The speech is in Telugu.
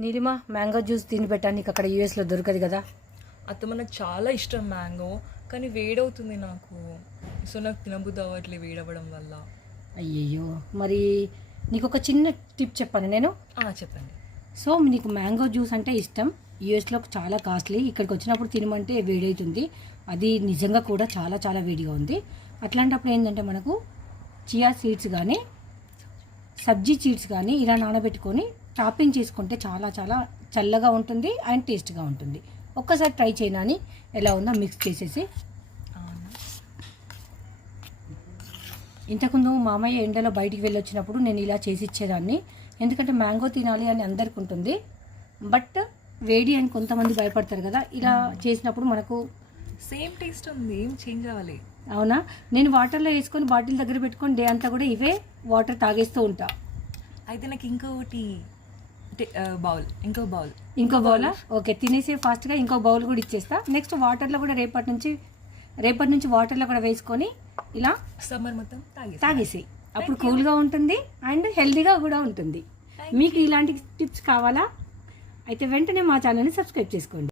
నీలిమ మ్యాంగో జ్యూస్ తిని పెట్టా, నీకు అక్కడ యూఎస్లో దొరకదు కదా. అత్తమ్మ నాకు చాలా ఇష్టం మ్యాంగో, కానీ వేడవుతుంది నాకు. సో నాకు తినబుద్ధి అవ్వట్లేదు వేడవ్వడం వల్ల. అయ్యయ్యో, మరి నీకు ఒక చిన్న టిప్ చెప్పాను నేను. చెప్పండి. సో నీకు మ్యాంగో జ్యూస్ అంటే ఇష్టం, యూఎస్లో చాలా కాస్ట్లీ, ఇక్కడికి వచ్చినప్పుడు తినమంటే వేడవుతుంది. అది నిజంగా కూడా చాలా చాలా వేడిగా ఉంది. అట్లాంటప్పుడు ఏంటంటే మనకు చియా సీడ్స్ కానీ సబ్జీ సీడ్స్ కానీ ఇలా నానబెట్టుకొని టాపింగ్ చేసుకుంటే చాలా చాలా చల్లగా ఉంటుంది అండ్ టేస్ట్గా ఉంటుంది. ఒక్కసారి ట్రై చేయనని ఎలా ఉందో మిక్స్ చేసేసి. ఇంతకుముందు మామయ్య ఎండలో బయటికి వెళ్ళి వచ్చినప్పుడు నేను ఇలా చేసి ఇచ్చేదాన్ని, ఎందుకంటే మ్యాంగో తినాలి అని అందరికి ఉంటుంది, బట్ వేడి అని కొంతమంది భయపడతారు కదా. ఇలా చేసినప్పుడు మనకు సేమ్ టేస్ట్ ఉంది, ఏం చేంజ్ అవ్వాలి. అవునా, నేను వాటర్లో వేసుకొని బాటిల్ దగ్గర పెట్టుకొని డే అంతా కూడా ఇవే వాటర్ తాగేస్తూ ఉంటా. అయితే నాకు ఇంకొకటి బౌల్, ఇంకో బౌలా? ఓకే, తినేసే ఫాస్ట్గా ఇంకో బౌల్ కూడా ఇచ్చేస్తా. నెక్స్ట్ వాటర్లో కూడా రేపటి నుంచి వాటర్లో కూడా వేసుకొని ఇలా సమ్మర్ మొత్తం తాగేసి, అప్పుడు కూల్గా ఉంటుంది అండ్ హెల్తీగా కూడా ఉంటుంది. మీకు ఇలాంటి టిప్స్ కావాలా? అయితే వెంటనే మా ఛానల్ని సబ్స్క్రైబ్ చేసుకోండి.